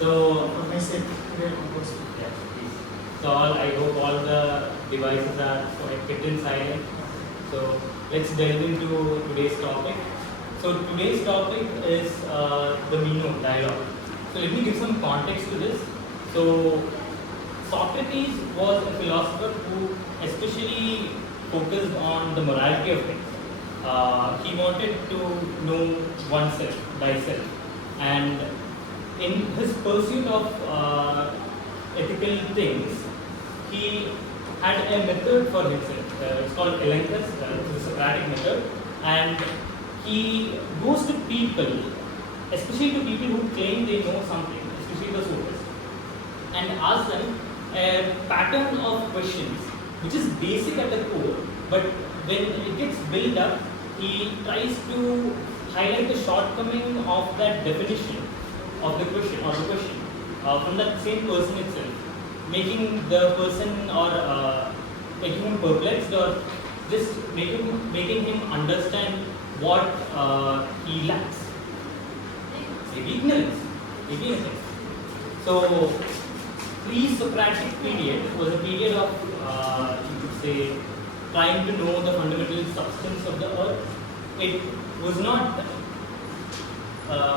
So, so I hope all the devices are kept in silent. So let's delve into today's topic. So today's topic is the Meno dialogue. So let me give some context to this. So Socrates was a philosopher who especially focused on the morality of things. He wanted to know oneself, thyself, and in his pursuit of ethical things, he had a method for himself. It's called Elenchus, it's a Socratic method, and he goes to people, especially to people who claim they know something, especially the sophists, and asks them a pattern of questions, which is basic at the core, but when it gets built up, he tries to highlight the shortcoming of that definition of the question from that same person itself, making the person or making him perplexed or just making him understand what he lacks. Maybe ignorance. So, pre-Socratic period was a period of, you could say, trying to know the fundamental substance of the earth. It was not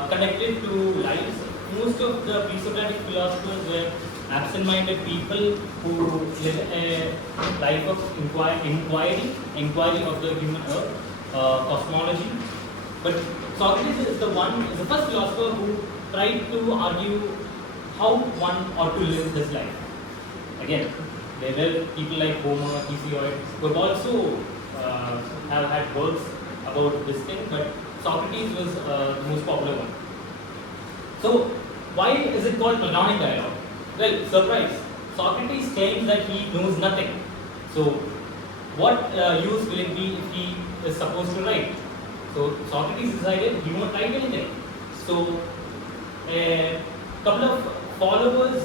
connected to lives. Most of the pre-Socratic philosophers were absent-minded people who live a life of inquiry of the human earth, cosmology. But Socrates is the first philosopher who tried to argue how one ought to live this life. Again, there were people like Homer, Hesiod, who have also have had works about this thing, but Socrates was the most popular one. So, why is it called Platonic dialogue? Well, surprise. Socrates claims that he knows nothing. So, what use will it be if he is supposed to write? So, Socrates decided he won't write anything. So, a couple of followers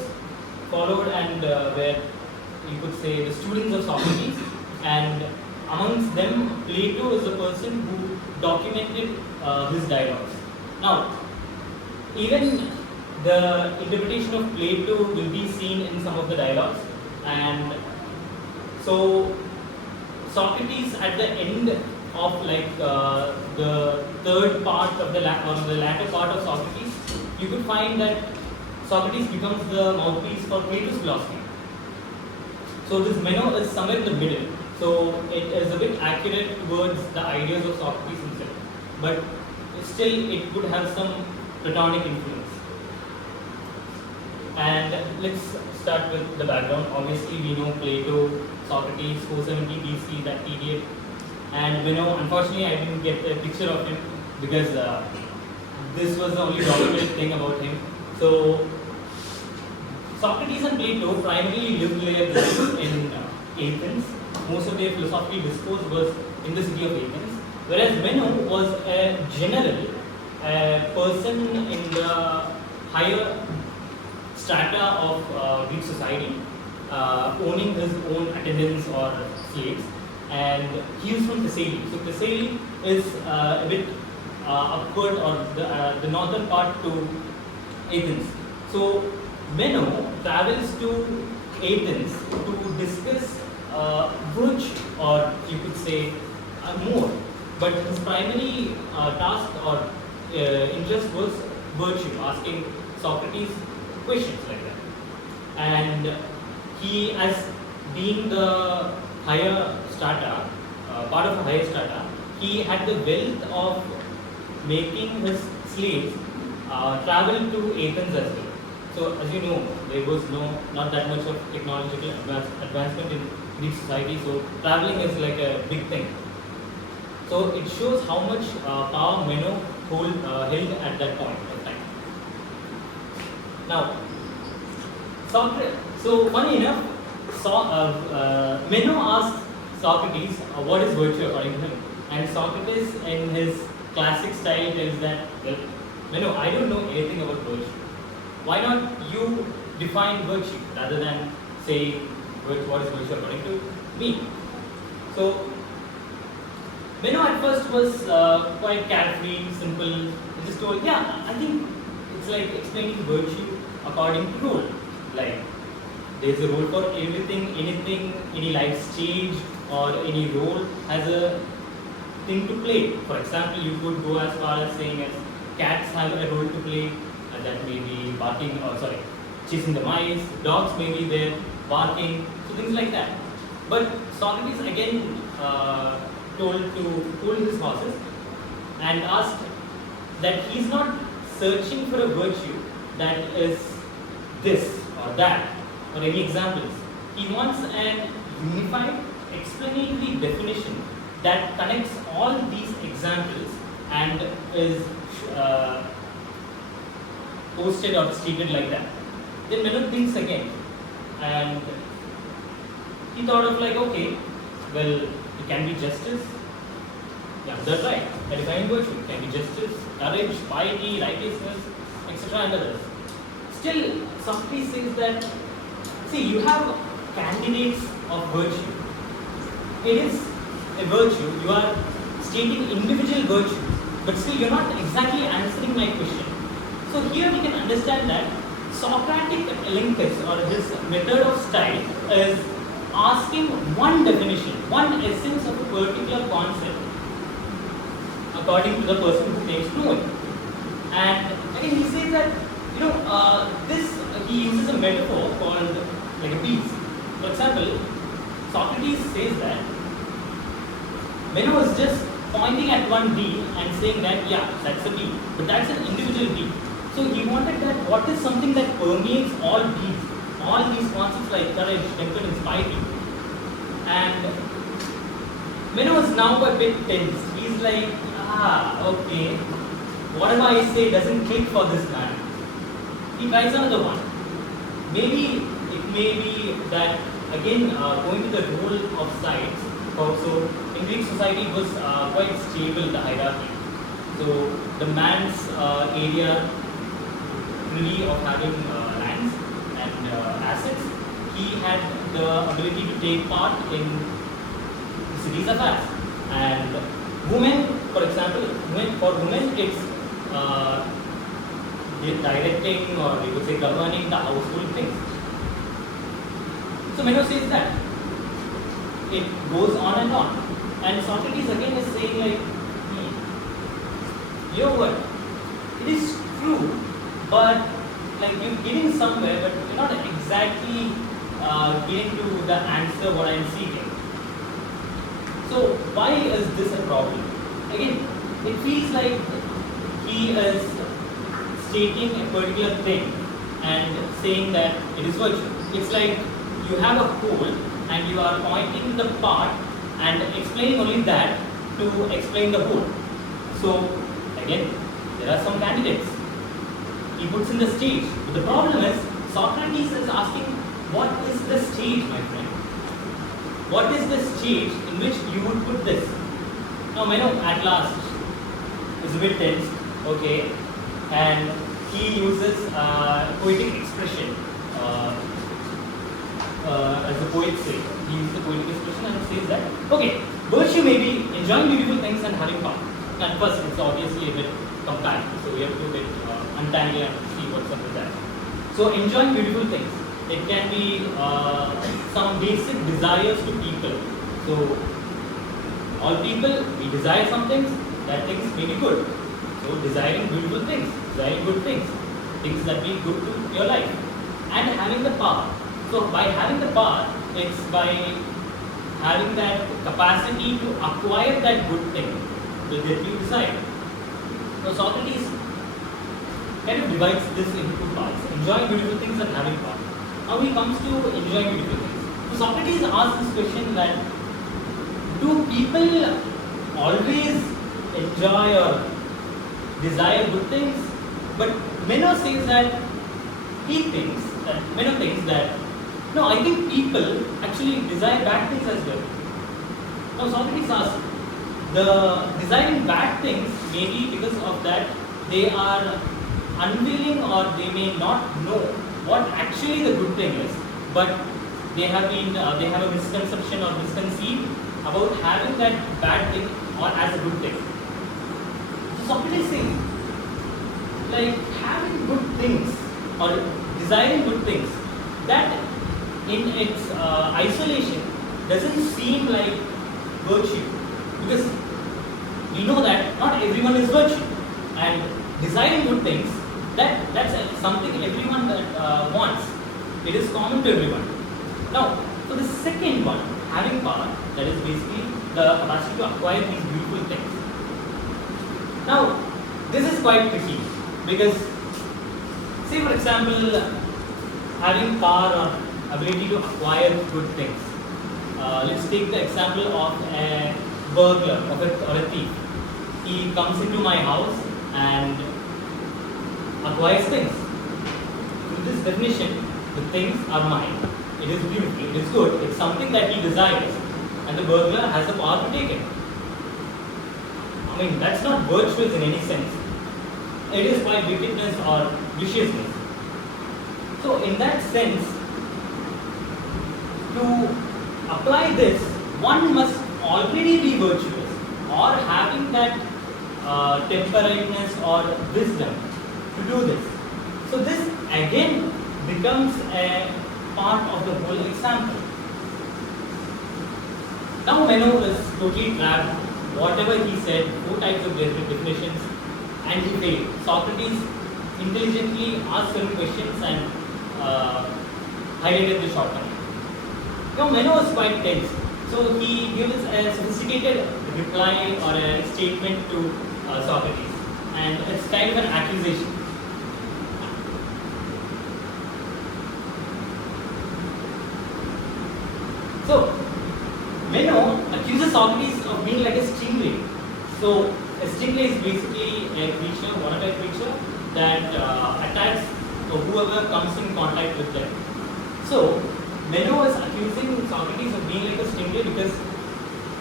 followed and were, you could say, the students of Socrates, and amongst them, Plato is the person who documented his dialogues. Now, even the interpretation of Plato will be seen in some of the dialogues, and so Socrates at the end of the third part of the latter part of Socrates, you could find that Socrates becomes the mouthpiece for Plato's philosophy. So this Meno is somewhere in the middle. So it is a bit accurate towards the ideas of Socrates himself, but still it could have some Platonic influence. And let's start with the background. Obviously, we know Plato, Socrates, 470 BC, that period. And Meno, unfortunately, I didn't get a picture of him because this was the only documented thing about him. So Socrates and Plato primarily lived their lives in Athens. Most of their philosophical discourse was in the city of Athens, whereas Meno was a general, a person in the higher strata of Greek society, owning his own attendants or slaves, and he was from Thessaly. So Thessaly is a bit upward or the northern part to Athens. So Meno travels to Athens to discuss virtue, or you could say more, but his primary task or interest was virtue, asking Socrates questions like that. And he, as being the higher strata, part of a higher strata, he had the wealth of making his slaves travel to Athens as well. So, as you know, there was not that much of technological advancement in Greek society, so traveling is like a big thing. So, it shows how much power Meno held at that point of time. Now, so funny enough, Meno asked Socrates what is virtue according to him, and Socrates, in his classic style, tells that, well, Meno, I don't know anything about virtue. Why not you define virtue rather than say what is virtue according to me? So Meno at first was quite carefree, simple. He just told, yeah, I think it's like explaining virtue according to role. Like there's a role for everything, anything, any life stage or any role has a thing to play. For example, you could go as far as saying as cats have a role to play, and that may be barking or sorry, chasing the mice. Dogs may be there barking, so things like that. But Socrates again told his horses and asked that he's not searching for a virtue that is this or that or any examples. He wants an unified explanatory definition that connects all these examples and is posted or stated like that. Then Meno thinks again and he thought of like, okay, well, it can be justice. Yeah, that's right. A defining virtue can be justice, courage, piety, righteousness, etc. and others. Still, Socrates says that, see, you have candidates of virtue. It is a virtue, you are stating individual virtues, but still you're not exactly answering my question. So here we can understand that Socratic elenchus or his method of style is asking one definition, one essence of a particular concept according to the person who claims to know it. And again he says that, he uses a metaphor called like a piece. For example, Socrates says that Meno was just pointing at one bee and saying that, yeah, that's a bee, but that's an individual bee. So he wanted that what is something that permeates all bees, all these concepts like courage, temperance, piety. And Meno is now a bit tense. He's like, okay, whatever I say doesn't click for this man. He tries another one. Maybe it may be that again going to the role of sides. Also, in Greek society it was quite stable, the hierarchy. So the man's area really of having lands and assets, he had the ability to take part in cities affairs. And women, for example, for women it's directing or you could say governing the household things. So Meno says that it goes on and on. And Socrates again is saying like, you know what, it is true, but like you're getting somewhere, but you're not exactly getting to the answer what I'm seeking. So why is this a problem? Again, it feels like he is stating a particular thing and saying that it is virtue. It's like you have a whole and you are pointing the part and explaining only that to explain the whole. So again, there are some candidates. He puts in the stage. But the problem is, Socrates is asking, what is the stage, my friend? What is the stage in which you would put this? Now, Meno at last is a bit tense, okay, and he uses poetic expression, as the poets say. He uses the poetic expression and says that, okay, virtue may be enjoying beautiful things and having fun. And first, it's obviously a bit comparative, so we have to untangle and see what's up with that. So, enjoying beautiful things. It can be some basic desires to people. So, all people, we desire some things, that things may be good. So, desiring beautiful things, desiring good things, things that be good to your life. And having the power. So, by having the power, it's by having that capacity to acquire that good thing that you desire. So, Socrates kind of divides this into two parts, enjoying beautiful things and having power. Now he comes to enjoying beautiful things. So Socrates asks this question that, do people always enjoy or desire good things? But Meno says that Meno thinks that, no, I think people actually desire bad things as well. Now Socrates asks, the desiring bad things may be because of that they are unwilling or they may not know what actually the good thing is, but they have a misconception or misconceived about having that bad thing or as a good thing. So Socrates says, like having good things or desiring good things, that in its isolation doesn't seem like virtue, because we know that not everyone is virtue, and desiring good things, that's something everyone that wants. It is common to everyone. Now, for the second one, having power, that is basically the capacity to acquire these beautiful things. Now, this is quite tricky because, say for example, having power or ability to acquire good things. Let's take the example of a burglar or a thief. He comes into my house and acquires things. In this definition, the things are mine. It is beautiful, it is good, it's something that he desires, and the burglar has the power to take it. I mean, that's not virtuous in any sense. It is quite wickedness or viciousness. So, in that sense, to apply this, one must already be virtuous or having that temperateness or wisdom to do this. So, this again becomes a part of the whole example. Now Meno is totally trapped. Whatever he said, 4 types of definitions, and he failed. Socrates intelligently asked certain questions and highlighted the shortcoming. Now Meno is quite tense, so he gives a sophisticated reply or a statement to Socrates, and it's kind of an accusation. So, Meno accuses Socrates of being like a stingray. So, a stingray is basically a creature, volatile creature that attacks whoever comes in contact with them. So, Meno is accusing Socrates of being like a stingray because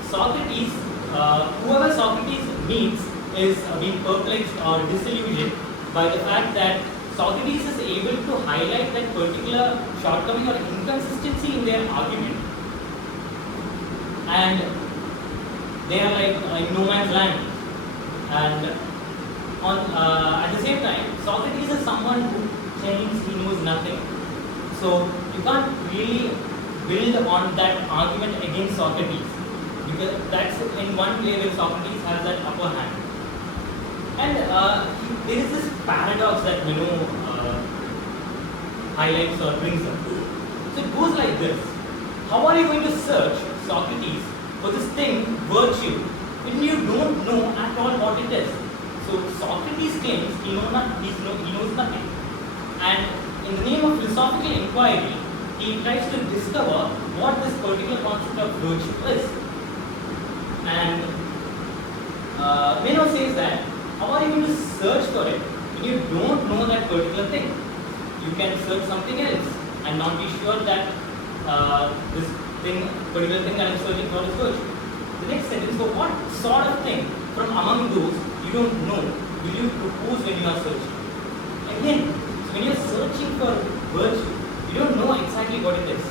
Socrates, whoever Socrates meets is being perplexed or disillusioned by the fact that Socrates is able to highlight that particular shortcoming or inconsistency in their argument. And they are like in no man's land. And at the same time, Socrates is someone who claims he knows nothing. So you can't really build on that argument against Socrates, because that's in one way where Socrates has that upper hand. And there is this paradox that Meno highlights or brings up. So it goes like this: how are you going to search Socrates for this thing, virtue, when you don't know at all what it is? So Socrates claims he knows nothing, and in the name of philosophical inquiry, he tries to discover what this particular concept of virtue is. And Meno says that how are you going to search for it when you don't know that particular thing? You can search something else and not be sure that this particular thing that I'm searching for is virtue. The next sentence: so what sort of thing from among those you don't know will you propose when you are searching? Again, so when you are searching for virtue, you don't know exactly what it is.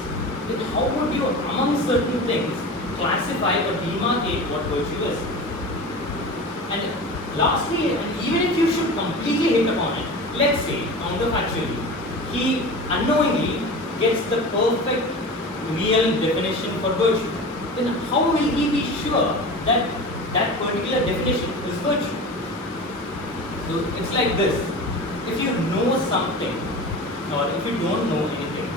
Then how would you, among certain things, classify or demarcate what virtue is? And lastly, even if you should completely hit upon it, let's say, counterfactually, he unknowingly gets the perfect real definition for virtue, then how will he be sure that that particular definition is virtue? So it's like this: if you know something or if you don't know anything,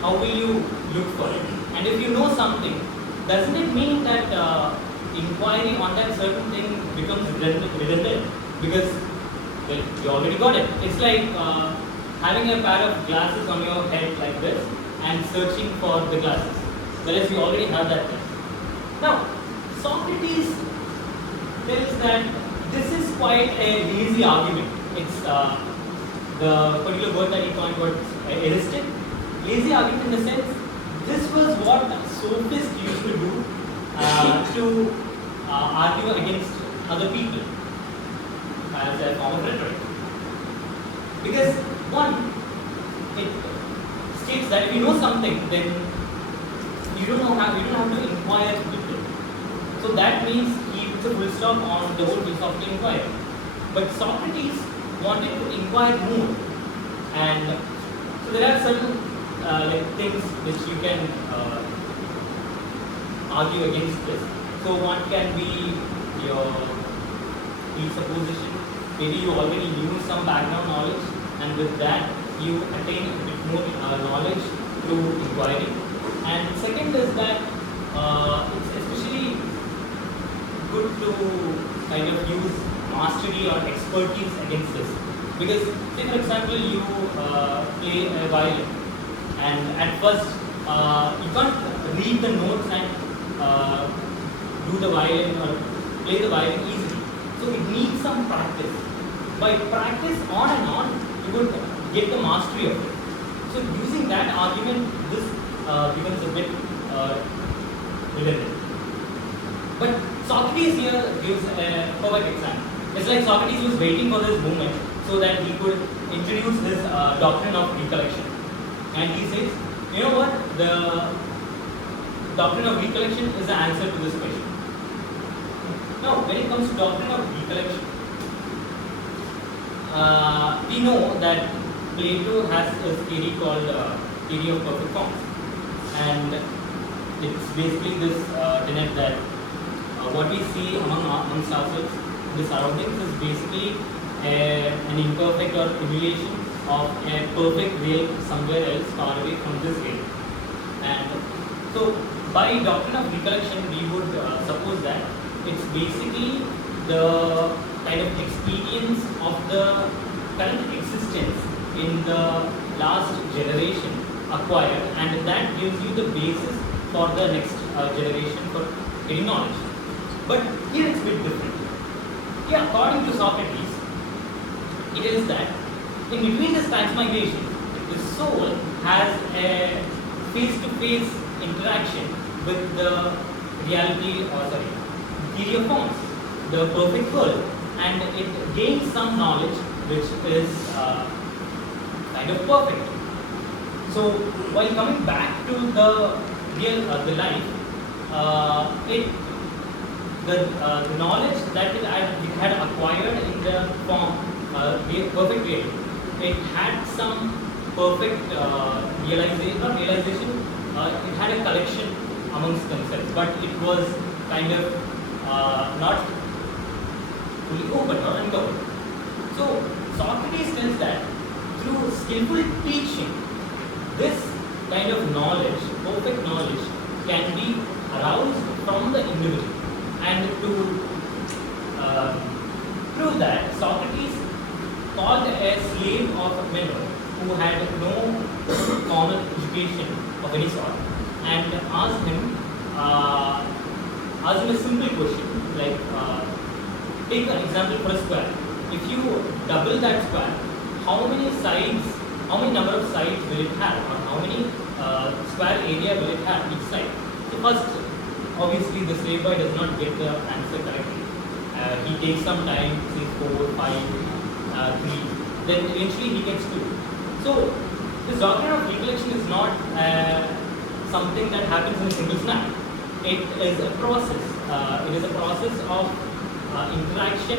how will you look for it? And if you know something, doesn't it mean that inquiry on that certain thing becomes redundant? Because, well, you already got it. It's like having a pair of glasses on your head like this and searching for the glasses, whereas you already have that thing. Now, Socrates tells that this is quite a lazy argument. It's the particular word that he coined was heuristic. Lazy argument in the sense, this was what sophists used to do to argue against other people as a form of rhetoric. Because one, it states that if you know something, then you don't have to inquire into it. So that means he puts a full stop on the whole philosophical inquiry. But Socrates wanted to inquire more, and so there are certain things which you can argue against this. So one can be your presupposition. Maybe you already knew some background knowledge, and with that you attain a bit more knowledge through inquiry. And second is that it's especially good to kind of use mastery or expertise against this. Because, say for example, you play a violin, and at first you can't read the notes and do the violin or play the violin easily. So it needs some practice. By practice on and on, you would get the mastery of it. So using that argument, this becomes a bit redundant. But Socrates here gives a perfect example. It's like Socrates was waiting for this moment so that he could introduce this doctrine of recollection. And he says, you know what? The doctrine of recollection is the answer to this question. Now, when it comes to doctrine of recollection, we know that Plato has a theory called theory of perfect forms, and it's basically this tenet that what we see amongst ourselves, the surroundings, is basically an imperfect or emulation of a perfect real somewhere else far away from this real. And so, by doctrine of recollection, we would suppose that it's basically the kind of experience of the current existence in the last generation acquired, and that gives you the basis for the next generation for getting knowledge. But here it's a bit different. Here, according to Socrates, it is that in between this transmigration, the soul has a face-to-face interaction with the reality, theory of forms, the perfect world, and it gains some knowledge which is kind of perfect. So while coming back to the real, the life, the knowledge that it had acquired in the form, perfect reality, it had some perfect realization. It had a collection amongst themselves, but it was kind of not fully open or uncovered. So Socrates tells that through skillful teaching, this kind of knowledge, perfect knowledge, can be aroused from the individual. And to prove that, Socrates called a slave of Meno who had no formal education of any sort, and asked him a simple question, like take an example for a square. If you double that square, how many number of sides will it have, or how many square area will it have each side? So first, obviously the slave boy does not get the answer correctly. He takes some time, say 4, 5, 3, then eventually he gets 2. So this doctrine of recollection is not something that happens in a single snap. It is a process. It is a process of interaction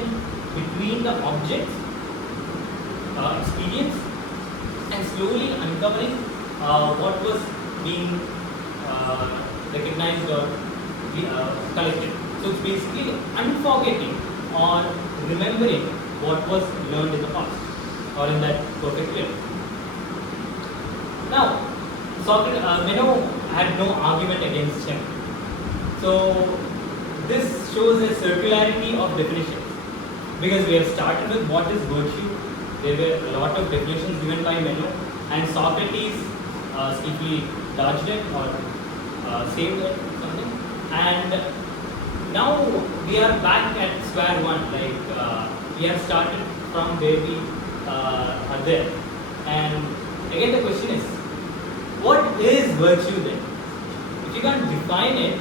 between the objects, experience, and slowly uncovering what was being recognized or collected. So it's basically unforgetting or remembering what was learned in the past or in that perfect way. Now, Meno had no argument against him. So this shows a circularity of definitions, because we have started with what is virtue. There were a lot of definitions given by Meno, and Socrates skillfully dodged it or saved it, something. And now we are back at square one, like we have started from where we are there. And again the question is, what is virtue then? If you can't define it,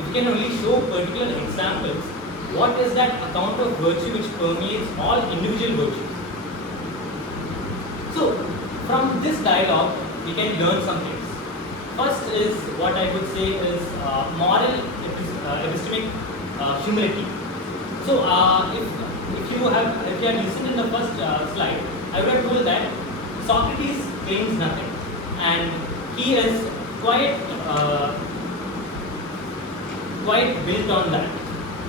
if you can only show particular examples, what is that account of virtue which permeates all individual virtues? So, from this dialogue, we can learn some things. First is what I would say is moral epistemic humility. So, if if you had listened in the first slide, I would have told that Socrates claims nothing, and he is quite built on that.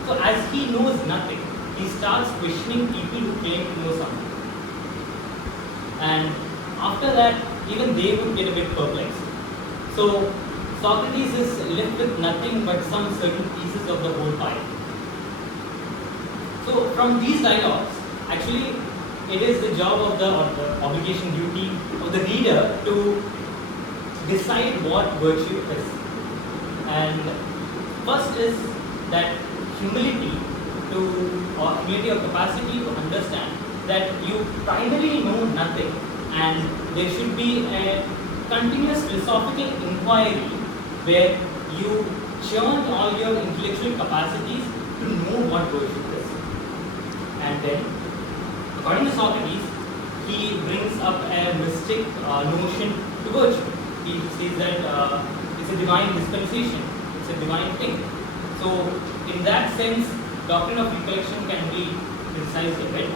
So as he knows nothing, he starts questioning people who claim to know something. And after that, even they would get a bit perplexed. So Socrates is left with nothing but some certain pieces of the whole pie. So from these dialogues, actually, it is the job of the, or the obligation duty of the reader to decide what virtue is. And first is that humility or humility of capacity to understand that you primarily know nothing, and there should be a continuous philosophical inquiry where you churn all your intellectual capacities to know what virtue is. And then, according to Socrates, he brings up a mystic notion to virtue. He says that it's a divine dispensation, it's a divine thing. So, in that sense, doctrine of recollection can be criticized a bit.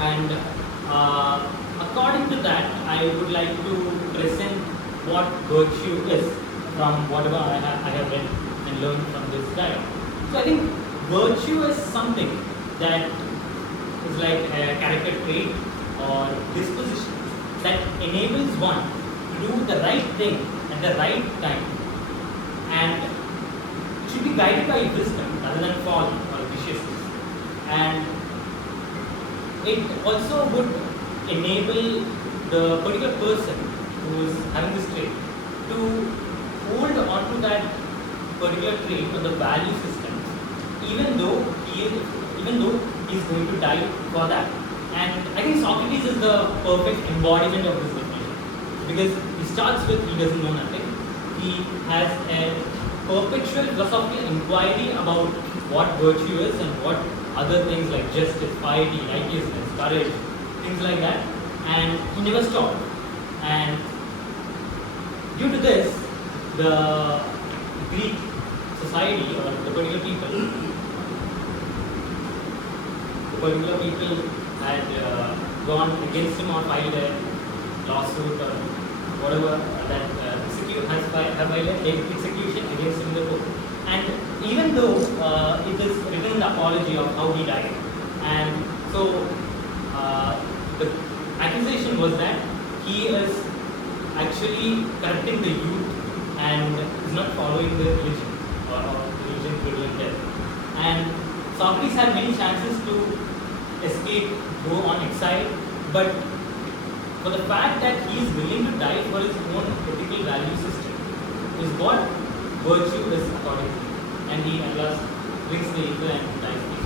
And according to that, I would like to present what virtue is from whatever I have read and learned from this dialogue. So I think virtue is something that is like a character trait or disposition that enables one to do the right thing at the right time, and it should be guided by wisdom rather than folly or viciousness. And it also would enable the particular person who is having this trait to hold on to that particular trait or the value system, even though he is going to die for that. And I think Socrates is the perfect embodiment of this definition, because he starts with he doesn't know nothing. He has a perpetual philosophical inquiry about what virtue is and what other things like justice, piety, righteousness, courage, things like that, and he never stopped. And due to this, the Greek society or the particular people had gone against him or filed a lawsuit or whatever that have filed execution against him in the court. And even though it is written in the apology of how he died, and so the accusation was that he is actually corrupting the youth and is not following the religion or religion prevalent there. And Socrates had many chances to escape, go on exile, but for the fact that he is willing to die for his own ethical value system is what virtue is according to him. And he at last drinks the ether and dies.